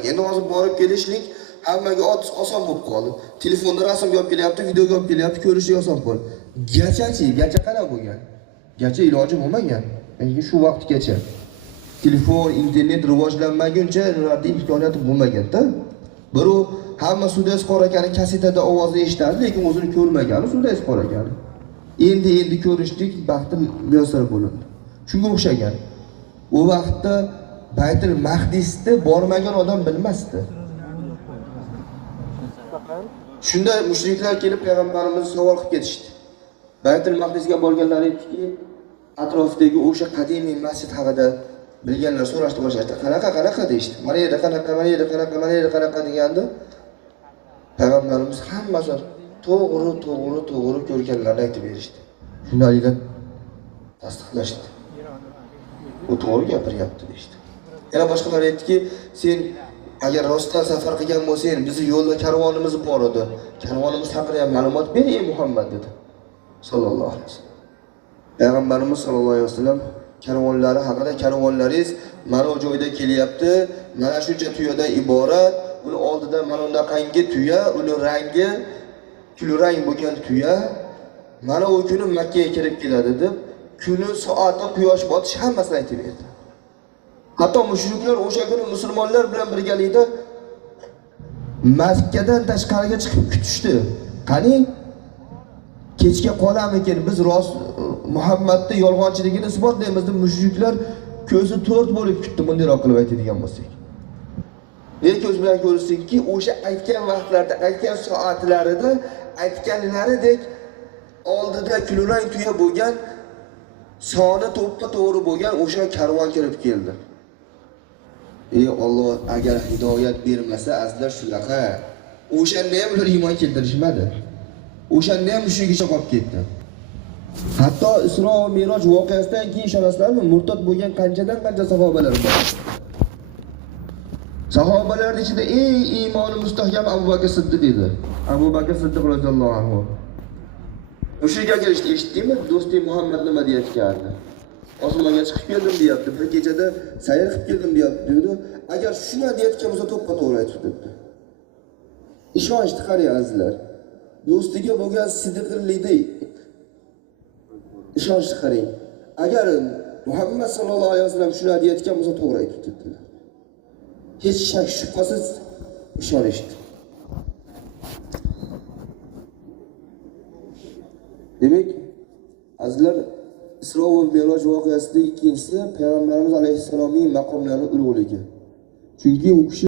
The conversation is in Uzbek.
bo'lmagan. Endi hozir borib kelishlik hammaga oson bo'lib qoldi. Telefonda rasm olib kelyapti, video olib kelyapti, ko'rishi oson bo'ldi. Gacha qana bo'lgan. Gacha iloji bo'lmagan. Endi shu vaqtgacha telefon, internet rivojlanmaguncha ularda imkoniyati bo'lmagan-da. Biri hamma Sudais qor akani kasetada ovozini eshitadi, lekin o'zini ko'rmagani Sudais qor akani. Endi ko'rishdik baxti muyassar bo'lindi. Shunga o'xshagan. U vaqtda Baytul Maqdisda bormagan odam bilmasdi. Shunda mushriklar kelib payg'ambarimizni savol qilib ketishdi. Baytul Maqdisga borganlar aytdiki, atrofdagi o'sha qadimiy masjid haqida bilganlar so'rashdi boshlashdi. Qanaqa deyishdi. Mana yerda qanaqa deganda payg'ambarimiz hammasi to'g'ri ko'rganlarni aytib berishdi. Shunda Alilar tasdiqlashdi. U to'g'ri gapiryapti deyishdi. Yana boshqalar aytdiki, sen agar rostdan safar qilgan bo'lsang, bizning yo'lda karvonimiz bor edi. Karvonimiz haqida ham ma'lumot ber, ey Muhammad dedi. Sallallohu alayhi vasallam. Payg'ambarimiz sallallohu alayhi vasallam karvonlari haqida karvonlaringiz mana bu joyda kelyapti, mana shuncha tuyadan iborat, uni oldida mana undaqangi tuya, uni rangi kulrang bo'lgan tuya, mana u kuni Makka ga kirib keladi deb, kuni, soati, quyosh botish hammasini aytib berdi. Hatto mushriklar o'sha kuni musulmonlar bilan birgalikda Makkadan tashqariga chiqib kutishdi. Qani kechga qolamikin, biz rost Muhammadning yolg'onchiligini isbotlaymiz deb mushriklar ko'zi to'rt bo'lib kutdi, bunday qilib aytadigan bo'lsak. Lekin ko'z bilan ko'rsinki, o'sha aytgan vaqtlarda, aytgan soatlarida aytganlaridek oldida kulrang tuya bo'lgan, soni to'g'ri bo'lgan o'sha karvon kirib keldi. Ey Alloh, agar hidoyat bermasa, azlar shunaqa. O'shanda ham ular iymon keltirishmadi. O'shanda ham mushugicha qolib ketdi. Hatto Isro va Miroj voqeasidan keyin ishonasizlarmi, murtad bo'lgan qancha sahobalar bor. Sahobalar ichida eng iymoni mustahkam Abu Bakr Siddiq edi. Abu Bakr Siddiq roziyallohu anhu. O'shaga kelishdi, eshitdingmi? Do'stim Muhammad nima deyotgandi? Osmonga chiqib keldim deyapti. Bir kechada sayr qilib keldim deyapti, dedi. Agar shuna deyotgan bo'lsa, to'g'ri aytib dedi. Ishonchni qarang azizlar. Do'stiga bo'lgan sidiqlikda ishonchni qarang. Agar Muhammad sallallohu alayhi vasallam shuna deyotgan bo'lsa, to'g'ri aytib dedilar. Hech shak shubhasiz ishonishdi. Demak, azizlar, Isro va Miroj voqeasida ikkinchisi payg'ambarimiz alayhissalomning maqomlarini ulug'ligi. Chunki u kishi